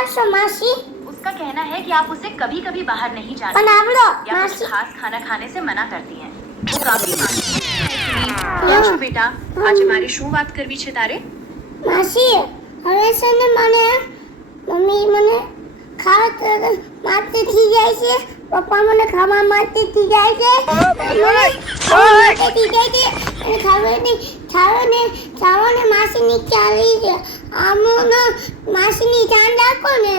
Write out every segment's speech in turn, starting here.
लावशो मासी? उसका कहना है कि आप उसे कभी कभी बाहर नहीं जाने पण आवडो या कुछ मासी खास खाना खाने से मना करती हैं। वो काफी मासूम है। કેમ છો બેટા? આજે મારે શું વાત કરવી છે તારે? માસી હવે છે ને મને મમ્મી મને ખાવા મારતી થઈ જાય છે, પપ્પા મને ખાવા મારતી થઈ જાય છે, મને ખાવા થઈ જાય છે અને ખાવાને માસીની ચાલી છે. આમનો માસીની ધ્યાન રાખો ને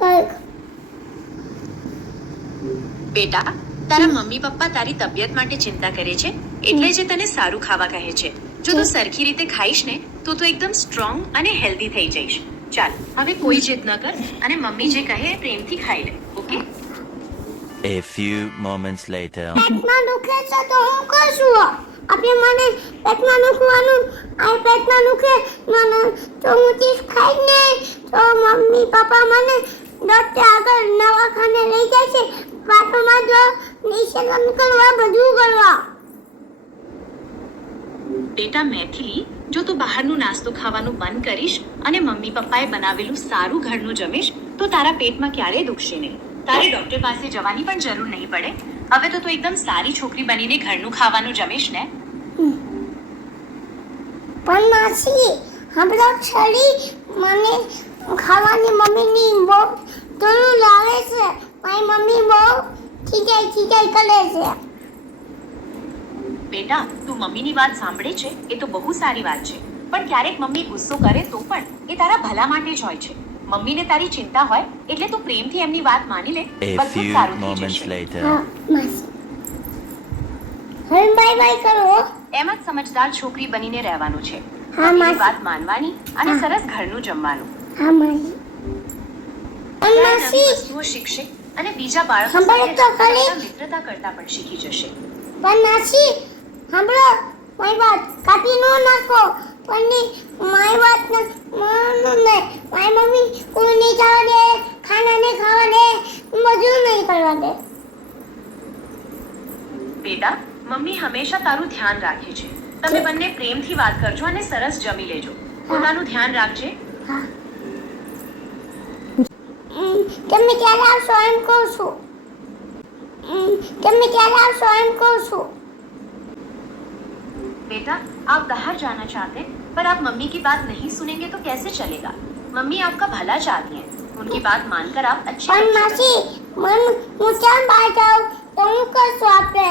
કઈક. બેટા, તારા મમ્મી પપ્પા તારી તબિયત માટે ચિંતા કરે છે એટલે જ તને સારું ખાવા કહે છે. જો તું સરખી રીતે ખાઈશ ને તો તું એકદમ સ્ટ્રોંગ અને હેલ્ધી થઈ જઈશ. ચાલ હવે કોઈ જીદ ન કર અને મમ્મી જે કહે એ પ્રેમથી ખાઈ લે. Okay? A few moments later. પેટમાં દુખે છે તો હું કરશું? આપણે મને પેટમાં દુખવાનું પેટમાં દુખે મને તો હું ચીઝ ખાઈ ને તો મમ્મી પપ્પા મને ડોક્ટર આગળ દવાખાને લઈ જાય છે. બાથરૂમમાં જો નિશાન કરવા બધું કરવા. બેટા મેથિલી, જો તું બહારનું નાસ્તો ખાવાનું બંધ કરીશ અને મમ્મી પપ્પાએ બનાવેલું સારું ઘરનું જમીશ તો તારા પેટમાં ક્યારેય દુખશે નહીં. તારે ડોક્ટર પાસે જવાની પણ જરૂર નહીં પડે. હવે તો તું એકદમ સારી છોકરી બનીને ઘરનું ખાવાનું જમીશ ને. પણ માસી હમણાં છડી મને ખાવાની મમ્મીની બહુ જરૂર લાગે છે. મારી મમ્મી બહુ ખીજાઈ કરે છે. બેટા, તું મમ્મીની વાત સાંભળે છે એ તો બહુ સારી વાત છે, પણ ક્યારેક મમ્મી ગુસ્સો કરે તો પણ એ તારા ભલા માટે જ હોય છે. મમ્મીને તારી ચિંતા હોય એટલે તું પ્રેમથી એમની વાત માની લે. A બધું few સારું થઈ moments જશે. later. હા માસી હવે બાય બાય કરો. એમ જ સમજદાર છોકરી બનીને રહેવાનું છે. હા, મમ્મીની માસી. વાત માનવાની અને હા. સરસ ઘરનું જમવાનું. હા માસી. પણ ત્યાં માસી નવી વસ્તુઓ શીખશે અને બીજા બાળકો સંભાળો સાથે તો ખરી. મિત્રતા કરતા પણ શીખી જશે. પણ માસી સાંભળો મારી વાત કાપી ન નાખો. પણ મારી વાત માનો ને મારી મમ્મી કોઈ નહીં ખાવા દે, ખાના નહીં ખાવા દે, બધું નહીં કરવા દે. બેટા, મમ્મી હંમેશા તારું ધ્યાન રાખે છે. તમે બંને પ્રેમથી વાત કરજો અને સરસ જમી લેજો. પોતાનું ધ્યાન રાખજે. હા તમે ક્યારે આવશો એમ કહું છું. તમે ક્યારે આવશો એમ કહું છું. बेटा, आप बाहर जाना चाहते हैं पर आप मम्मी की बात नहीं सुनेंगे तो कैसे चलेगा? मम्मी आपका भला चाहती हैं. उनकी बात मानकर आप अच्छे પણ बच्चे માસી હું ક્યાં બહાર જાઉં તો હું કરશું આપણે.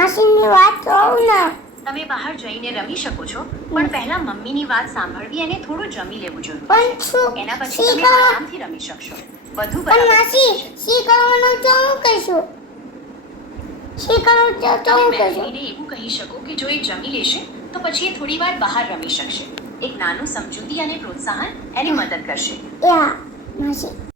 માસીની વાત કહું ને. તમે બહાર જઈને રમી શકો છો પણ પહેલા મમ્મીની વાત સાંભળવી અને થોડું જમી લેવું જરૂરી પણ છે. શું એના પછી તમે શીખવા આરામથી રમી શકશો. બધું પણ બરાબર માસી છે. શીખવાનું તો હું કહીશું. શીખવાનું તો તમે હું કહીશું. મહેરીને એવું કહી શકો કે જો એ જમી લેશે તો પછી એ થોડી વાર બહાર રમી શકશે. એક નાનું સમજૂતી અને પ્રોત્સાહન એની મદદ કરશે. યા માસી